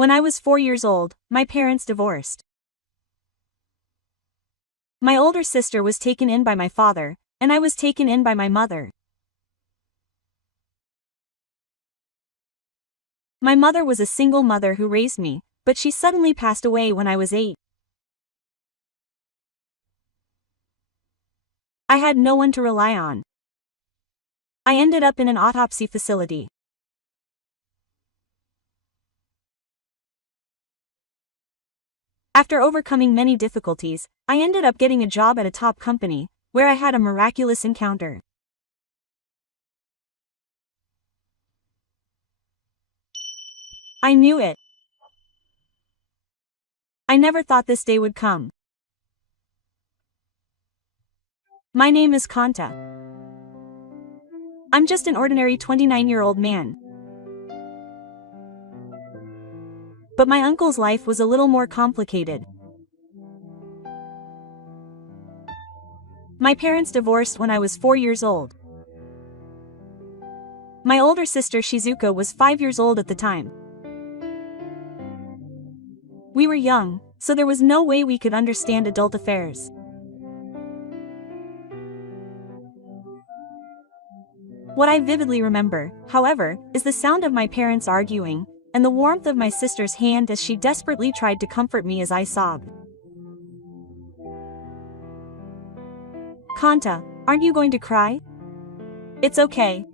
When I was 4 years old, my parents divorced. My older sister was taken in by my father, and I was taken in by my mother. My mother was a single mother who raised me, but she suddenly passed away when I was 8. I had no one to rely on. I ended up in an autopsy facility. After overcoming many difficulties, I ended up getting a job at a top company, where I had a miraculous encounter. I knew it. I never thought this day would come. My name is Kanta. I'm just an ordinary 29-year-old man. But my uncle's life was a little more complicated. My parents divorced when I was 4 years old. My older sister Shizuka was 5 years old at the time. We were young, so there was no way we could understand adult affairs. What I vividly remember, however, is the sound of my parents arguing, and the warmth of my sister's hand as she desperately tried to comfort me as I sobbed. Kanta, aren't you going to cry? It's okay.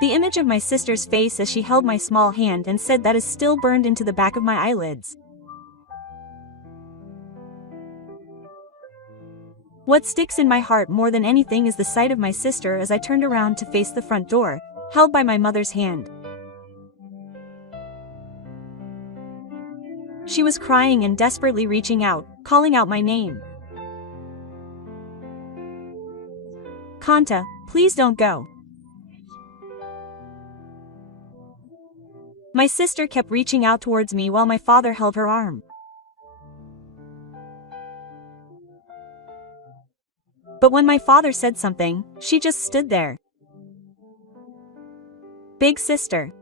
The image of my sister's face as she held my small hand and said that is still burned into the back of my eyelids. What sticks in my heart more than anything is the sight of my sister as I turned around to face the front door, held by my mother's hand. She was crying and desperately reaching out, calling out my name. Kanta, please don't go. My sister kept reaching out towards me while my father held her arm. But when my father said something, she just stood there. Big sister.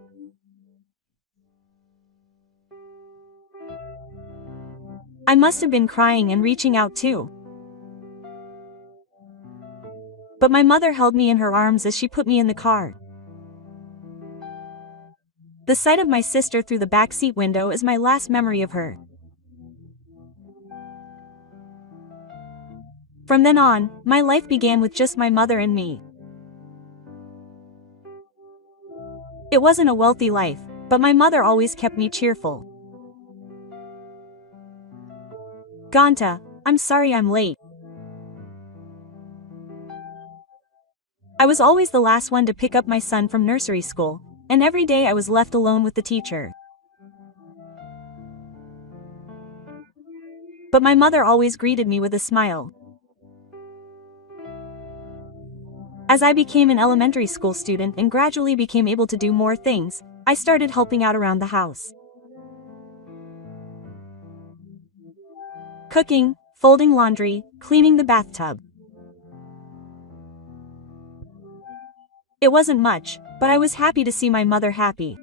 I must have been crying and reaching out too. But my mother held me in her arms as she put me in the car. The sight of my sister through the backseat window is my last memory of her. From then on, my life began with just my mother and me. It wasn't a wealthy life, but my mother always kept me cheerful. Kanta, I'm sorry I'm late. I was always the last one to pick up my son from nursery school, and every day I was left alone with the teacher. But my mother always greeted me with a smile. As I became an elementary school student and gradually became able to do more things, I started helping out around the house. Cooking, folding laundry, cleaning the bathtub. It wasn't much, but I was happy to see my mother happy.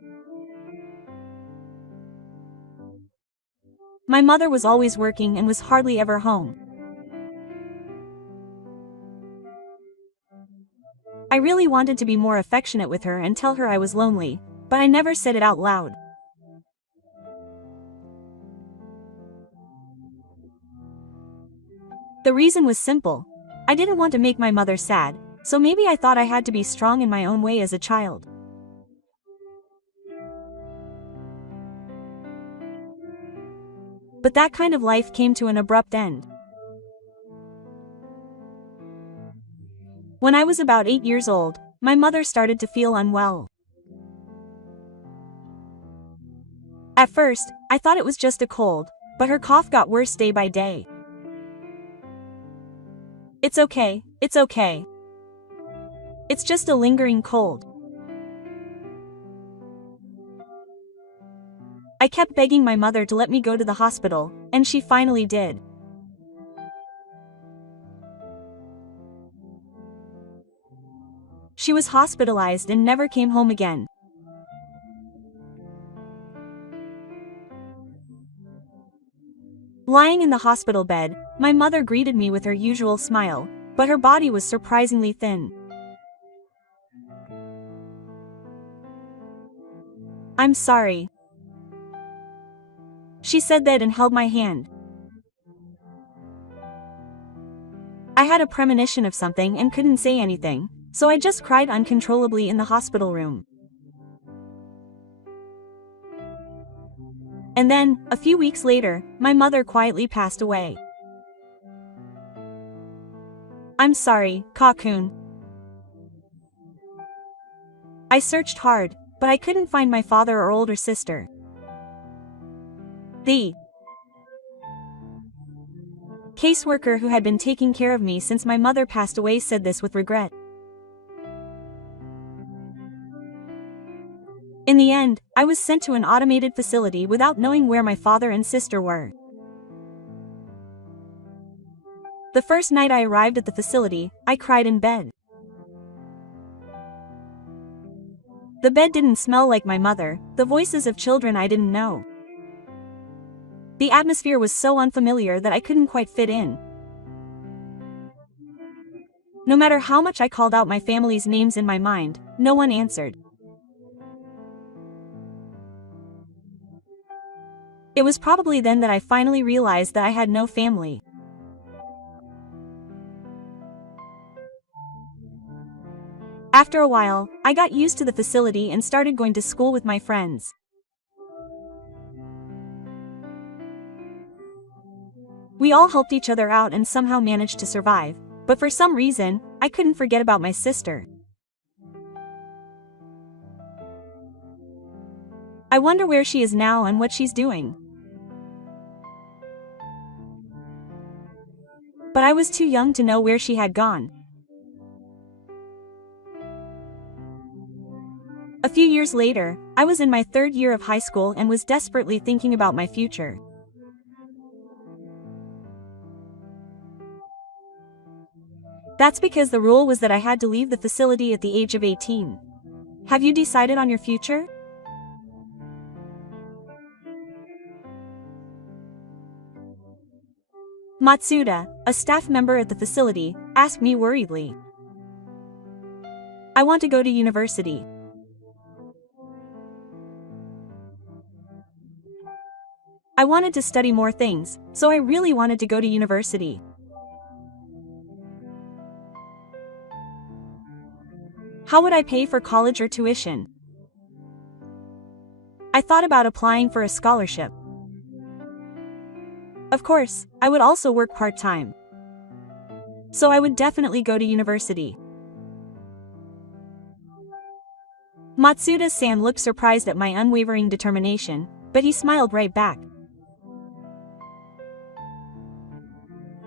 My mother was always working and was hardly ever home. I really wanted to be more affectionate with her and tell her I was lonely, but I never said it out loud. The reason was simple. I didn't want to make my mother sad, so maybe I thought I had to be strong in my own way as a child. But that kind of life came to an abrupt end. When I was about 8 years old, my mother started to feel unwell. At first, I thought it was just a cold, but her cough got worse day by day. It's okay, it's okay. It's just a lingering cold. I kept begging my mother to let me go to the hospital, and she finally did. She was hospitalized and never came home again. Lying in the hospital bed, my mother greeted me with her usual smile, but her body was surprisingly thin. "I'm sorry," she said that and held my hand. I had a premonition of something and couldn't say anything, so I just cried uncontrollably in the hospital room. And then, a few weeks later, my mother quietly passed away. "I'm sorry, Ka-kun." I searched hard, but I couldn't find my father or older sister. The caseworker who had been taking care of me since my mother passed away said this with regret. In the end, I was sent to an automated facility without knowing where my father and sister were. The first night I arrived at the facility, I cried in bed. The bed didn't smell like my mother, the voices of children I didn't know. The atmosphere was so unfamiliar that I couldn't quite fit in. No matter how much I called out my family's names in my mind, no one answered. It was probably then that I finally realized that I had no family. After a while, I got used to the facility and started going to school with my friends. We all helped each other out and somehow managed to survive, but for some reason, I couldn't forget about my sister. I wonder where she is now and what she's doing. But I was too young to know where she had gone. A few years later, I was in my third year of high school and was desperately thinking about my future. That's because the rule was that I had to leave the facility at the age of 18. Have you decided on your future? Matsuda, a staff member at the facility, asked me worriedly. "I want to go to university." I wanted to study more things, so I really wanted to go to university. How would I pay for college or tuition? I thought about applying for a scholarship. Of course, I would also work part-time. So I would definitely go to university. Matsuda-san looked surprised at my unwavering determination, but he smiled right back.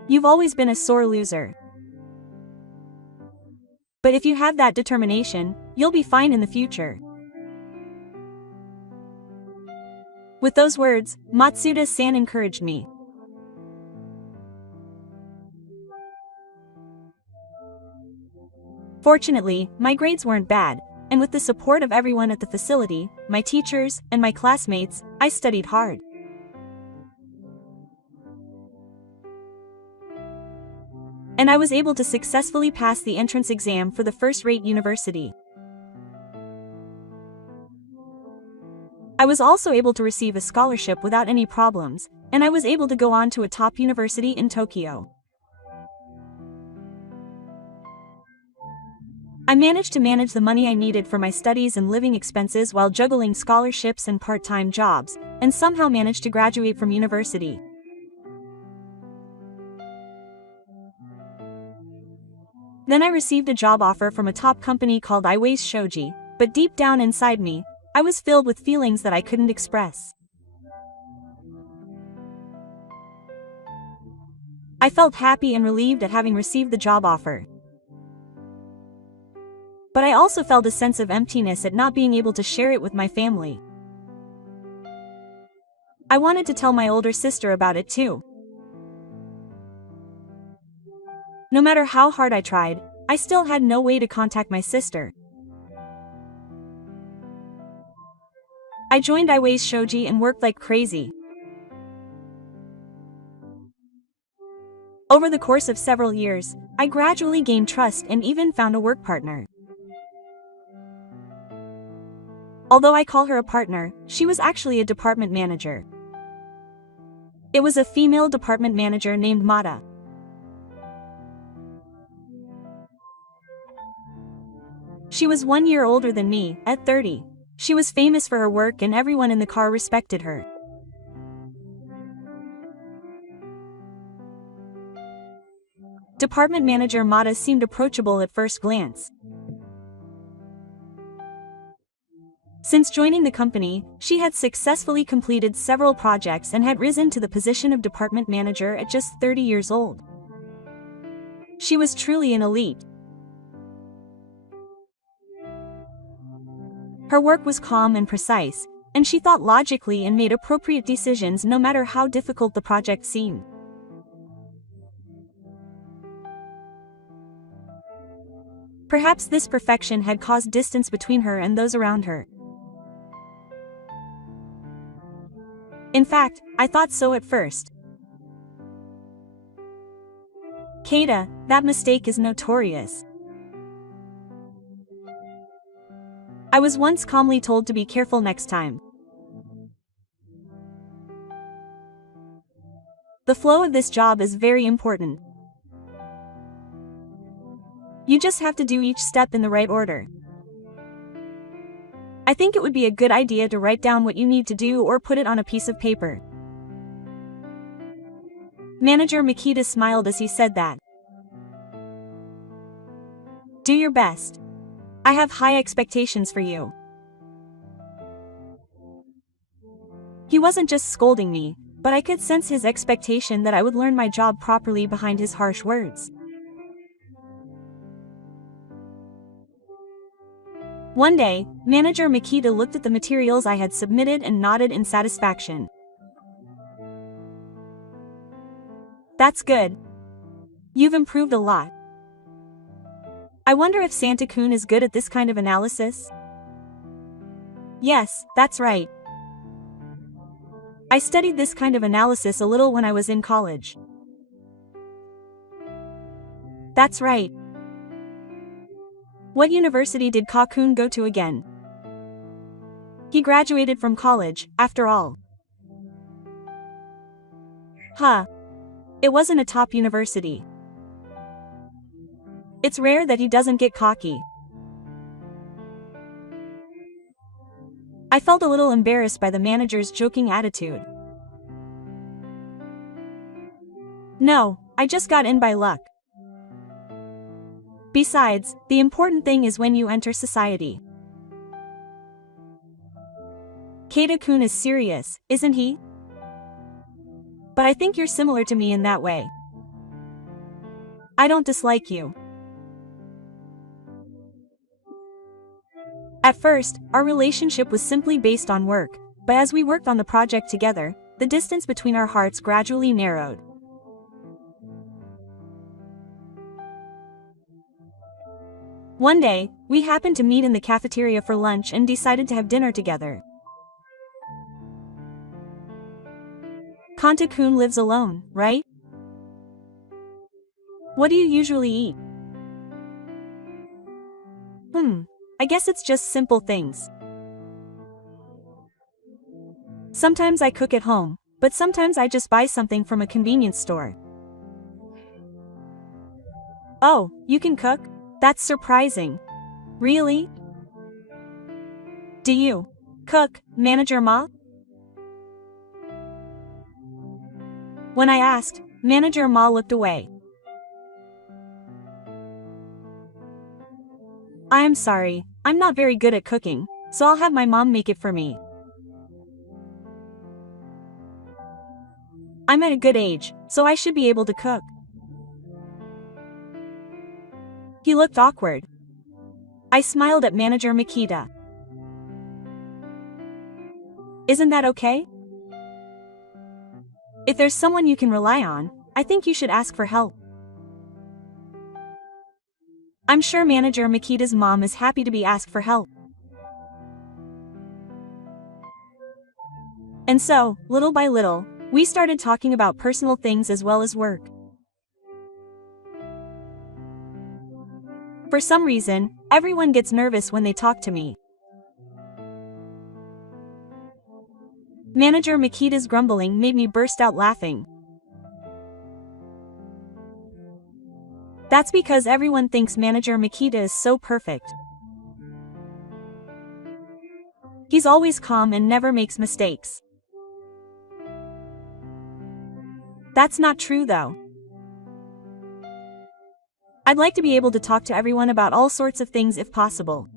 "You've always been a sore loser. But if you have that determination, you'll be fine in the future." With those words, Matsuda-san encouraged me. Fortunately, my grades weren't bad, and with the support of everyone at the facility, my teachers, and my classmates, I studied hard. And I was able to successfully pass the entrance exam for the first-rate university. I was also able to receive a scholarship without any problems, and I was able to go on to a top university in Tokyo. I managed to manage the money I needed for my studies and living expenses while juggling scholarships and part-time jobs, and somehow managed to graduate from university. Then I received a job offer from a top company called Iwase Shoji, but deep down inside me, I was filled with feelings that I couldn't express. I felt happy and relieved at having received the job offer. But I also felt a sense of emptiness at not being able to share it with my family. I wanted to tell my older sister about it too. No matter how hard I tried, I still had no way to contact my sister. I joined Iwase Shoji and worked like crazy. Over the course of several years, I gradually gained trust and even found a work partner. Although I call her a partner, she was actually a department manager. It was a female department manager named Mata. She was 1 year older than me, at 30. She was famous for her work and everyone in the car respected her. Department manager Mata seemed approachable at first glance. Since joining the company, she had successfully completed several projects and had risen to the position of department manager at just 30 years old. She was truly an elite. Her work was calm and precise, and she thought logically and made appropriate decisions no matter how difficult the project seemed. Perhaps this perfection had caused distance between her and those around her. In fact, I thought so at first. Kata, that mistake is notorious. I was once calmly told to be careful next time. The flow of this job is very important. You just have to do each step in the right order. I think it would be a good idea to write down what you need to do or put it on a piece of paper. Manager Makita smiled as he said that. Do your best. I have high expectations for you. He wasn't just scolding me, but I could sense his expectation that I would learn my job properly behind his harsh words. One day, Manager Makita looked at the materials I had submitted and nodded in satisfaction. That's good. You've improved a lot. I wonder if Santa-kun is good at this kind of analysis? Yes, that's right. I studied this kind of analysis a little when I was in college. That's right. What university did Ka-kun go to again? He graduated from college, after all. Huh. It wasn't a top university. It's rare that he doesn't get cocky. I felt a little embarrassed by the manager's joking attitude. No, I just got in by luck. Besides, the important thing is when you enter society. Kata-kun is serious, isn't he? But I think you're similar to me in that way. I don't dislike you. At first, our relationship was simply based on work, but as we worked on the project together, the distance between our hearts gradually narrowed. One day, we happened to meet in the cafeteria for lunch and decided to have dinner together. Kanta-kun lives alone, right? What do you usually eat? I guess it's just simple things. Sometimes I cook at home, but sometimes I just buy something from a convenience store. Oh, you can cook? That's surprising. Really? Do you cook, Manager Ma? When I asked, Manager Ma looked away. I'm sorry, I'm not very good at cooking, so I'll have my mom make it for me. I'm at a good age, so I should be able to cook. He looked awkward. I smiled at Manager Makita. Isn't that okay? If there's someone you can rely on, I think you should ask for help. I'm sure Manager Makita's mom is happy to be asked for help. And so, little by little, we started talking about personal things as well as work. For some reason, everyone gets nervous when they talk to me. Manager Makita's grumbling made me burst out laughing. That's because everyone thinks Manager Makita is so perfect. He's always calm and never makes mistakes. That's not true though. I'd like to be able to talk to everyone about all sorts of things if possible.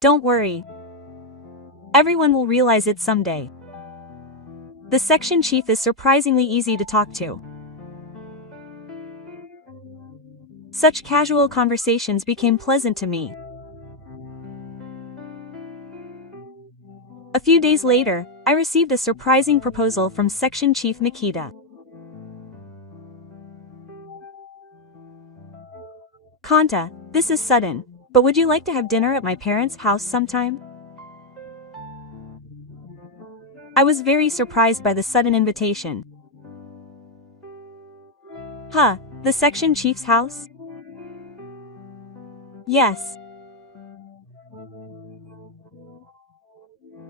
Don't worry. Everyone will realize it someday. The section chief is surprisingly easy to talk to. Such casual conversations became pleasant to me. A few days later, I received a surprising proposal from Section Chief Makita. Kanta, this is sudden, but would you like to have dinner at my parents' house sometime? I was very surprised by the sudden invitation. Huh, the section chief's house? Yes.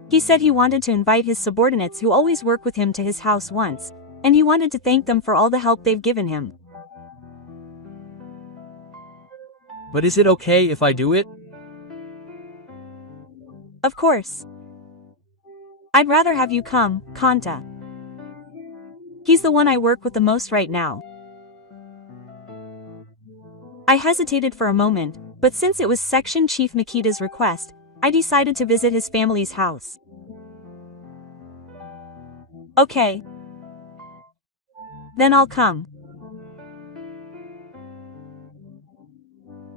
He said he wanted to invite his subordinates who always work with him to his house once, and he wanted to thank them for all the help they've given him. But is it okay if I do it? Of course. I'd rather have you come, Kanta. He's the one I work with the most right now. I hesitated for a moment, but since it was Section Chief Makita's request, I decided to visit his family's house. Okay. Then I'll come.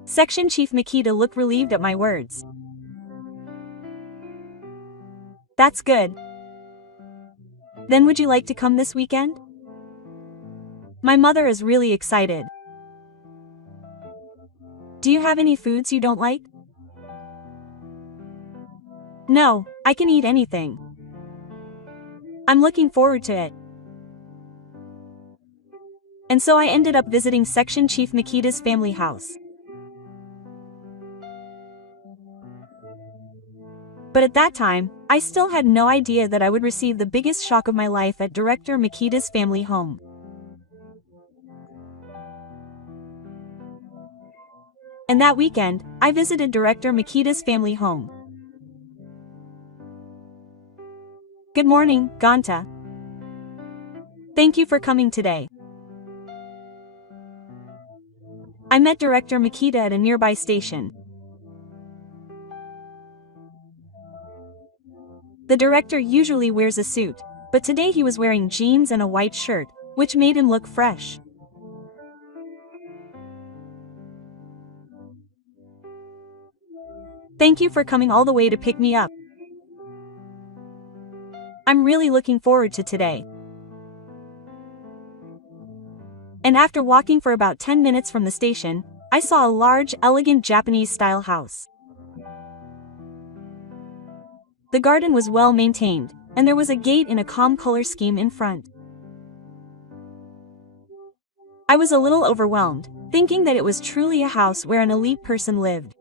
Section Chief Makita looked relieved at my words. That's good. Then would you like to come this weekend? My mother is really excited. Do you have any foods you don't like? No, I can eat anything. I'm looking forward to it. And so I ended up visiting Section Chief Makita's family house. But at that time, I still had no idea that I would receive the biggest shock of my life at Director Makita's family home. And that weekend, I visited Director Makita's family home. Good morning, Ganta. Thank you for coming today. I met Director Makita at a nearby station. The director usually wears a suit, but today he was wearing jeans and a white shirt, which made him look fresh. Thank you for coming all the way to pick me up. I'm really looking forward to today. And after walking for about 10 minutes from the station, I saw a large, elegant Japanese-style house. The garden was well maintained, and there was a gate in a calm color scheme in front. I was a little overwhelmed, thinking that it was truly a house where an elite person lived.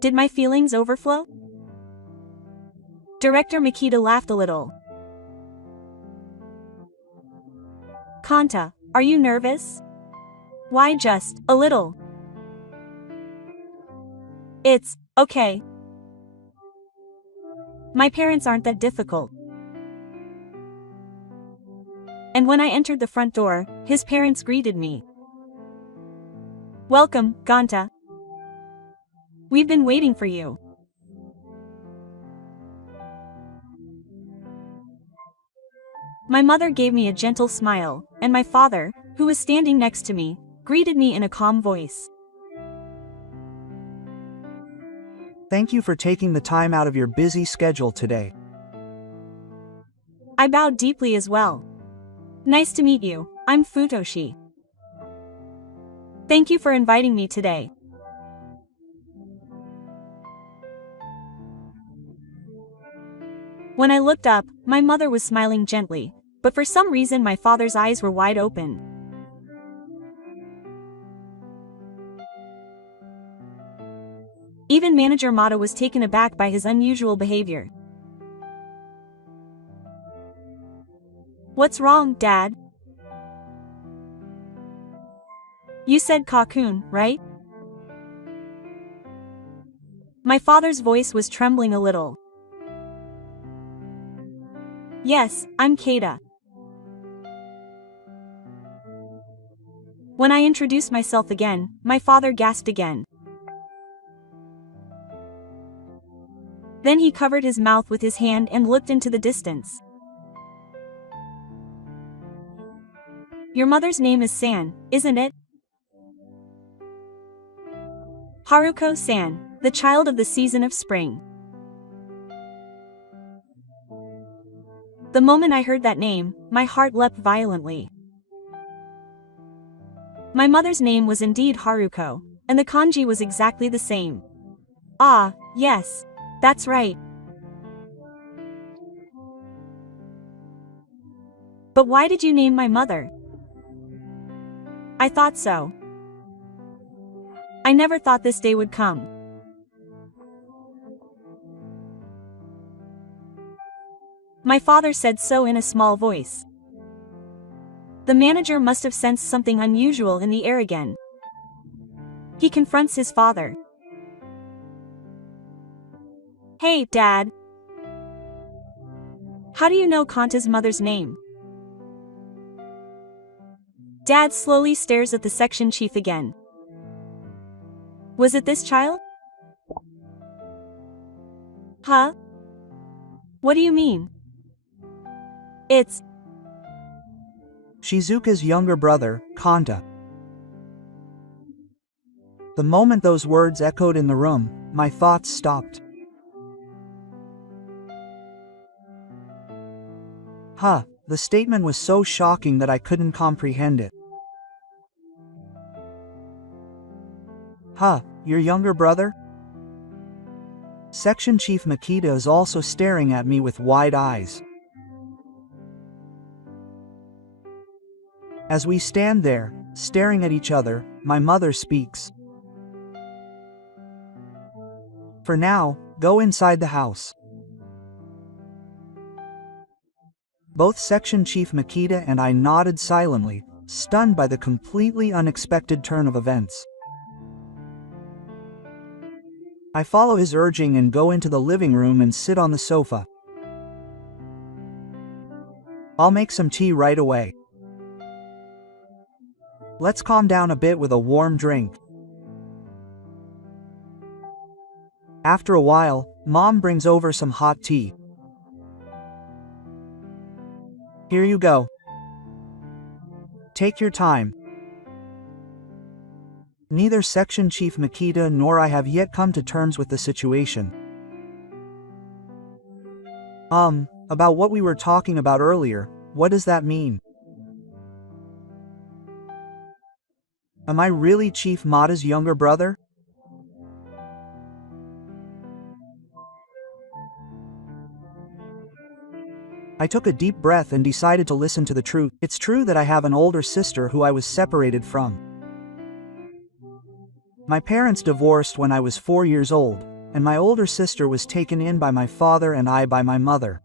Did my feelings overflow? Director Makita laughed a little. Kanta, are you nervous? Why just a little? It's okay. My parents aren't that difficult. And when I entered the front door, his parents greeted me. Welcome, Ganta. We've been waiting for you. My mother gave me a gentle smile, and my father, who was standing next to me, greeted me in a calm voice. Thank you for taking the time out of your busy schedule today. I bowed deeply as well. Nice to meet you, I'm Futoshi. Thank you for inviting me today. When I looked up, my mother was smiling gently, but for some reason my father's eyes were wide open. Even Manager Mata was taken aback by his unusual behavior. "What's wrong, Dad?" "You said cocoon, right?" My father's voice was trembling a little. "Yes, I'm Keita." When I introduced myself again, my father gasped again. Then he covered his mouth with his hand and looked into the distance. "Your mother's name is San, isn't it?" "Haruko-san, the child of the season of spring." The moment I heard that name, my heart leapt violently. My mother's name was indeed Haruko, and the kanji was exactly the same. Ah, yes. That's right. "But why did you name my mother?" "I thought so. I never thought this day would come." My father said so in a small voice. The manager must have sensed something unusual in the air again. He confronts his father. "Hey, Dad. How do you know Kanta's mother's name?" Dad slowly stares at the section chief again. "Was it this child?" "Huh? What do you mean?" "It's Shizuka's younger brother, Kanta." The moment those words echoed in the room, my thoughts stopped. The statement was so shocking that I couldn't comprehend it. Your younger brother?" Section Chief Makita is also staring at me with wide eyes. As we stand there, staring at each other, my mother speaks. "For now, go inside the house." Both Section Chief Makita and I nodded silently, stunned by the completely unexpected turn of events. I follow his urging and go into the living room and sit on the sofa. "I'll make some tea right away. Let's calm down a bit with a warm drink." After a while, Mom brings over some hot tea. "Here you go. Take your time." Neither Section Chief Makita nor I have yet come to terms with the situation. About what we were talking about earlier, what does that mean? Am I really Chief Mata's younger brother? I took a deep breath and decided to listen to the truth. It's true that I have an older sister who I was separated from. My parents divorced when I was 4 years old, and my older sister was taken in by my father and I by my mother.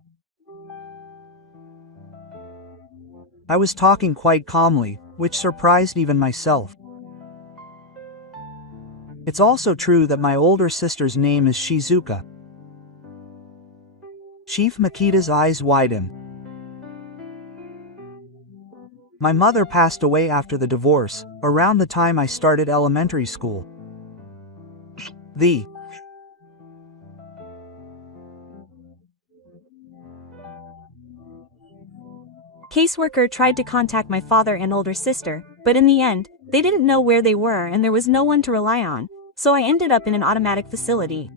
I was talking quite calmly, which surprised even myself. It's also true that my older sister's name is Shizuka. Chief Makita's eyes widen. My mother passed away after the divorce, around the time I started elementary school. The caseworker tried to contact my father and older sister, but in the end, they didn't know where they were and there was no one to rely on, so I ended up in an automatic facility.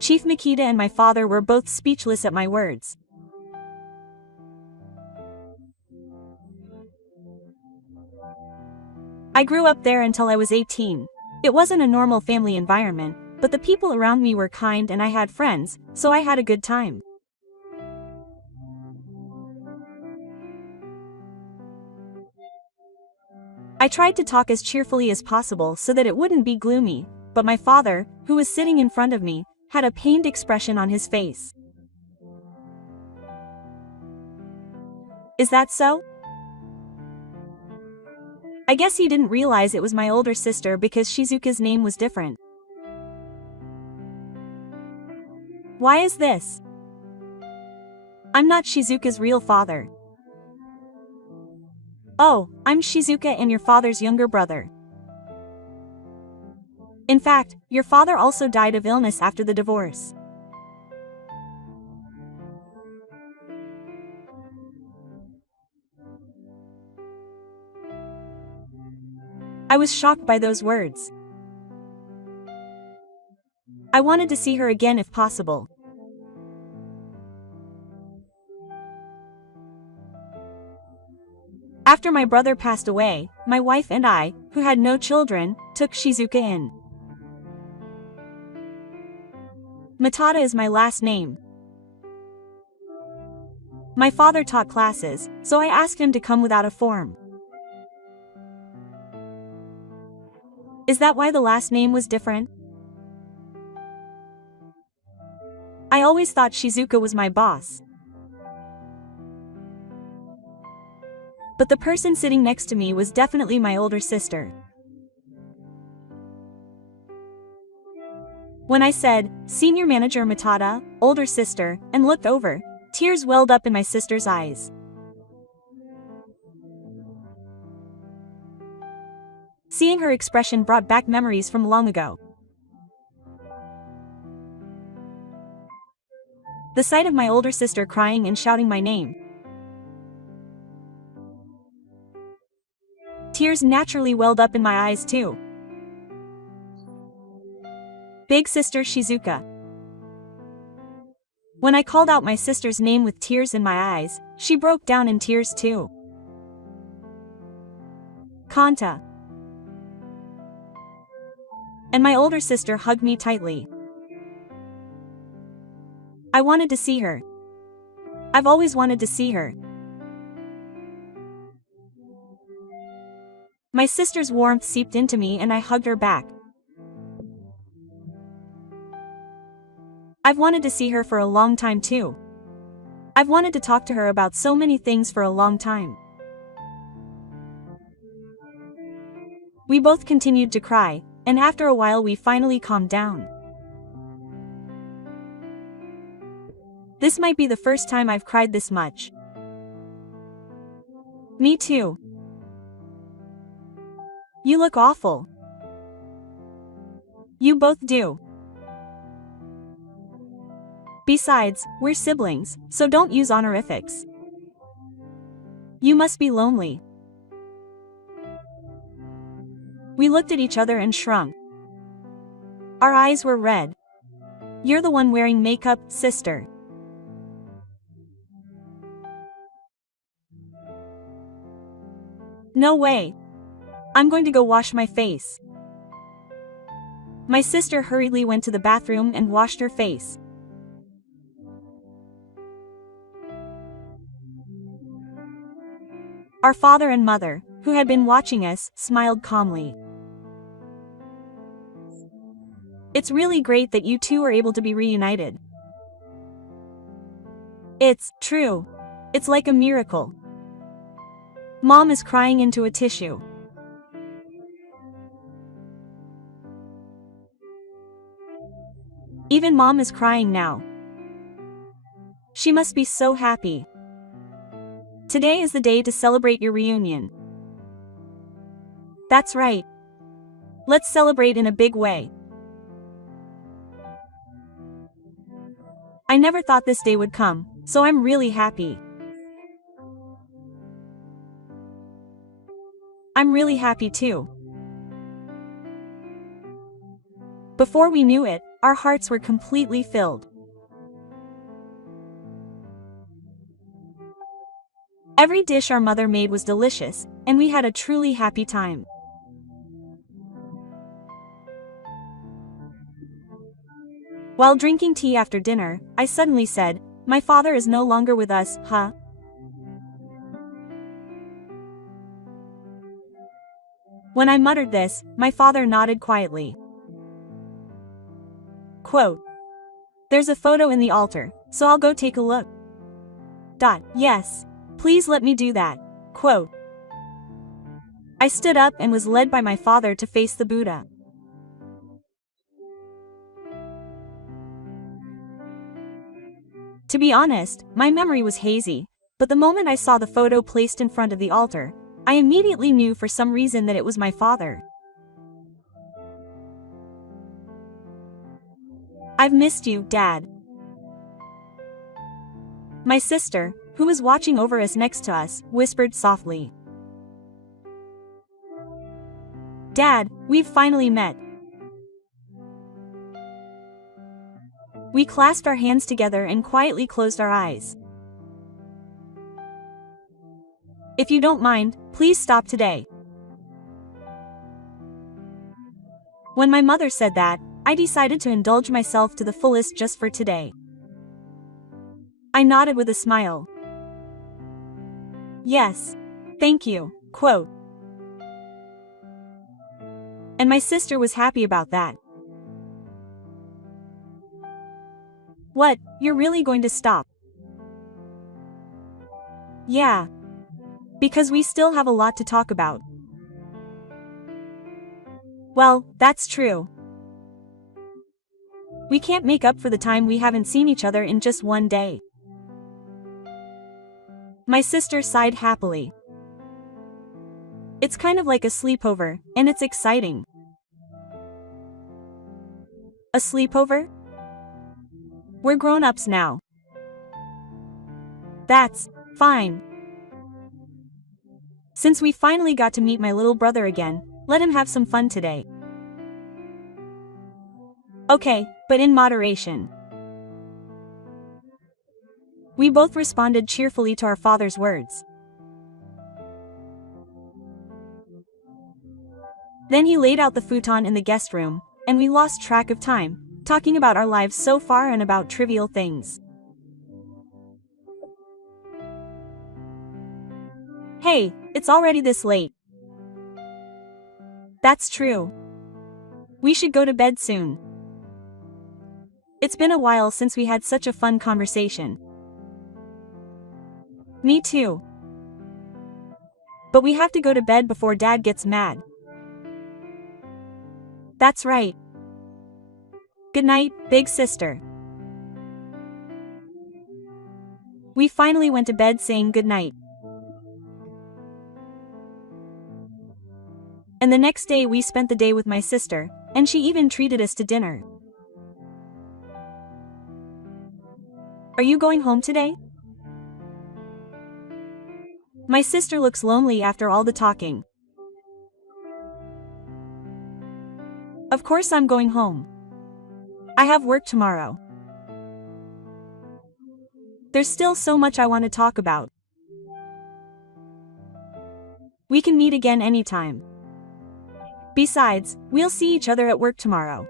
Chief Makita and my father were both speechless at my words. I grew up there until I was 18. It wasn't a normal family environment, but the people around me were kind and I had friends, so I had a good time. I tried to talk as cheerfully as possible so that it wouldn't be gloomy, but my father, who was sitting in front of me, had a pained expression on his face. Is that so? I guess he didn't realize it was my older sister because Shizuka's name was different. Why is this? I'm not Shizuka's real father. Oh, I'm Shizuka and your father's younger brother. In fact, your father also died of illness after the divorce. I was shocked by those words. I wanted to see her again if possible. After my brother passed away, my wife and I, who had no children, took Shizuka in. Matada is my last name. My father taught classes, so I asked him to come without a form. Is that why the last name was different? I always thought Shizuka was my boss. But the person sitting next to me was definitely my older sister. When I said, "Senior Manager Matada, older sister," and looked over, tears welled up in my sister's eyes. Seeing her expression brought back memories from long ago. The sight of my older sister crying and shouting my name. Tears naturally welled up in my eyes too. Big sister Shizuka. When I called out my sister's name with tears in my eyes, she broke down in tears too. Kanta. And my older sister hugged me tightly. I wanted to see her. I've always wanted to see her. My sister's warmth seeped into me and I hugged her back. I've wanted to see her for a long time too. I've wanted to talk to her about so many things for a long time. We both continued to cry, and after a while we finally calmed down. This might be the first time I've cried this much. Me too. You look awful. You both do. Besides, we're siblings, so don't use honorifics. You must be lonely. We looked at each other and shrunk. Our eyes were red. You're the one wearing makeup, sister. No way. I'm going to go wash my face. My sister hurriedly went to the bathroom and washed her face. Our father and mother, who had been watching us, smiled calmly. It's really great that you two are able to be reunited. It's true. It's like a miracle. Mom is crying into a tissue. Even Mom is crying now. She must be so happy. Today is the day to celebrate your reunion. That's right. Let's celebrate in a big way. I never thought this day would come, so I'm really happy. I'm really happy too. Before we knew it, our hearts were completely filled. Every dish our mother made was delicious, and we had a truly happy time. While drinking tea after dinner, I suddenly said, "My father is no longer with us, huh?" When I muttered this, my father nodded quietly. Quote, "There's a photo in the altar, so I'll go take a look." Yes. Please let me do that. Quote. I stood up and was led by my father to face the Buddha. To be honest, my memory was hazy, but the moment I saw the photo placed in front of the altar, I immediately knew for some reason that it was my father. "I've missed you, Dad." My sister, who was watching over us next to us, whispered softly. "Dad, we've finally met." We clasped our hands together and quietly closed our eyes. "If you don't mind, please stop today." When my mother said that, I decided to indulge myself to the fullest just for today. I nodded with a smile. "Yes. Thank you." Quote. And my sister was happy about that. "What, you're really going to stop?" "Yeah. Because we still have a lot to talk about." "Well, that's true. We can't make up for the time we haven't seen each other in just one day." My sister sighed happily. "It's kind of like a sleepover, and it's exciting." "A sleepover? We're grown-ups now." "That's fine. Since we finally got to meet my little brother again, let him have some fun today." "Okay, but in moderation." We both responded cheerfully to our father's words. Then he laid out the futon in the guest room, and we lost track of time, talking about our lives so far and about trivial things. "Hey, it's already this late." "That's true. We should go to bed soon. It's been a while since we had such a fun conversation." "Me too. But we have to go to bed before Dad gets mad." "That's right. Good night, big sister." We finally went to bed saying good night. And the next day we spent the day with my sister, and she even treated us to dinner. "Are you going home today?" My sister looks lonely after all the talking. "Of course I'm going home. I have work tomorrow. There's still so much I want to talk about." "We can meet again anytime. Besides, we'll see each other at work tomorrow."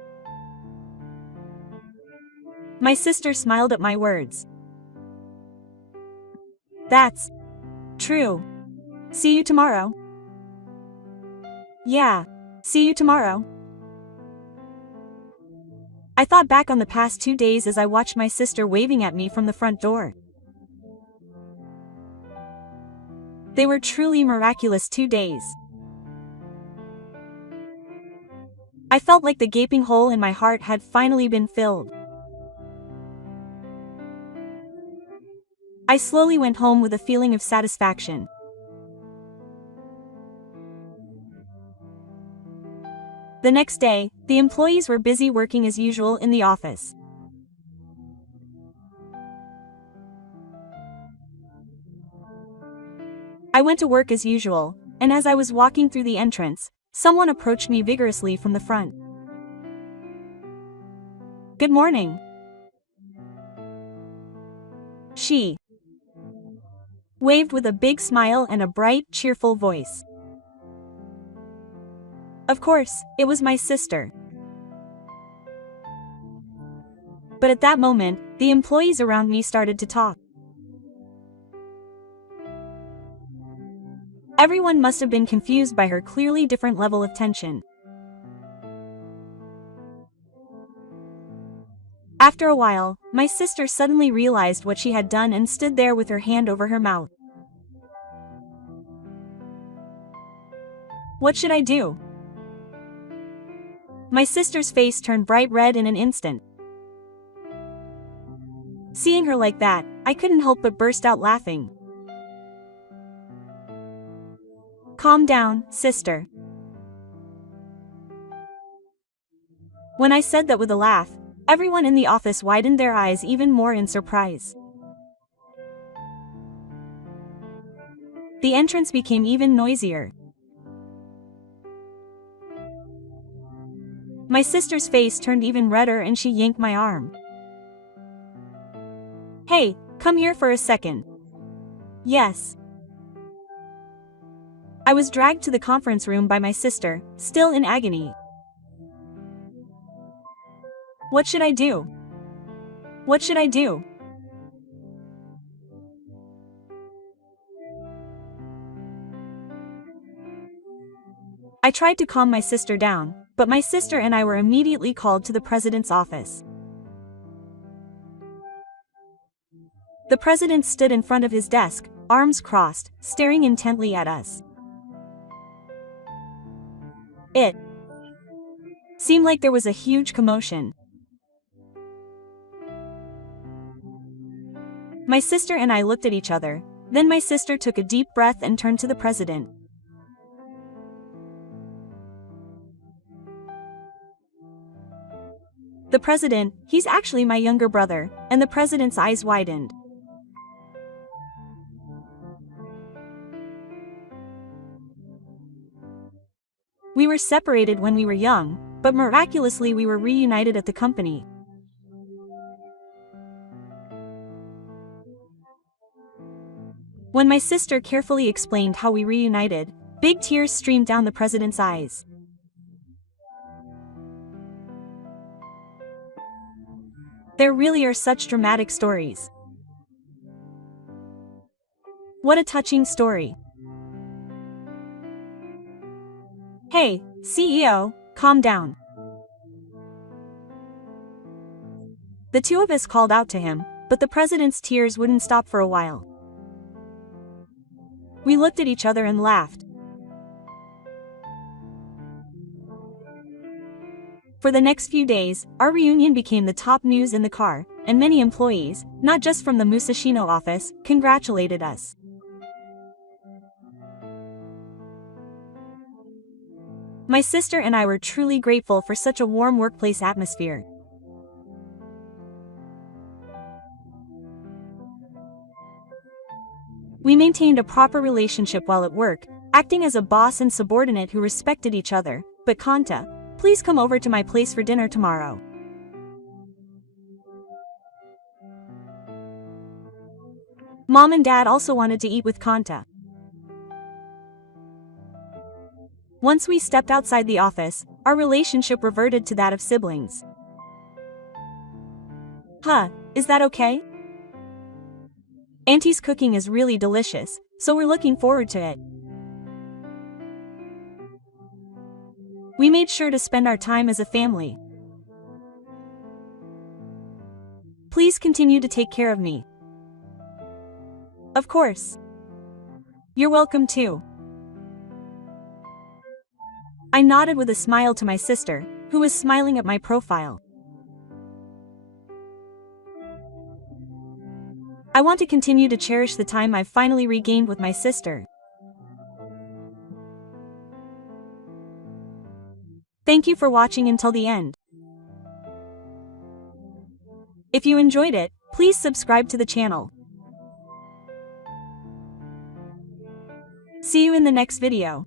My sister smiled at my words. "That's true. See you tomorrow." "Yeah, see you tomorrow." I thought back on the past 2 days as I watched my sister waving at me from the front door. They were truly miraculous 2 days. I felt like the gaping hole in my heart had finally been filled. I slowly went home with a feeling of satisfaction. The next day, the employees were busy working as usual in the office. I went to work as usual, and as I was walking through the entrance, someone approached me vigorously from the front. "Good morning." She waved with a big smile and a bright, cheerful voice. Of course, it was my sister. But at that moment, the employees around me started to talk. Everyone must have been confused by her clearly different level of tension. After a while, my sister suddenly realized what she had done and stood there with her hand over her mouth. What should I do? My sister's face turned bright red in an instant. Seeing her like that, I couldn't help but burst out laughing. Calm down, sister. When I said that with a laugh, everyone in the office widened their eyes even more in surprise. The entrance became even noisier. My sister's face turned even redder and she yanked my arm. Hey, come here for a second. Yes. I was dragged to the conference room by my sister, still in agony. What should I do? What should I do? I tried to calm my sister down, but my sister and I were immediately called to the president's office. The president stood in front of his desk, arms crossed, staring intently at us. It seemed like there was a huge commotion. My sister and I looked at each other, then my sister took a deep breath and turned to the president. The president, he's actually my younger brother, and the president's eyes widened. We were separated when we were young, but miraculously we were reunited at the company. When my sister carefully explained how we reunited, big tears streamed down the president's eyes. There really are such dramatic stories. What a touching story. Hey, CEO, calm down. The two of us called out to him, but the president's tears wouldn't stop for a while. We looked at each other and laughed. For the next few days, our reunion became the top news in the car, and many employees, not just from the Musashino office, congratulated us. My sister and I were truly grateful for such a warm workplace atmosphere. We maintained a proper relationship while at work, acting as a boss and subordinate who respected each other. But Kanta, please come over to my place for dinner tomorrow. Mom and Dad also wanted to eat with Kanta. Once we stepped outside the office, our relationship reverted to that of siblings. Huh, is that okay? Auntie's cooking is really delicious, so we're looking forward to it. We made sure to spend our time as a family. Please continue to take care of me. Of course. You're welcome too. I nodded with a smile to my sister, who was smiling at my profile. I want to continue to cherish the time I've finally regained with my sister. Thank you for watching until the end. If you enjoyed it, please subscribe to the channel. See you in the next video.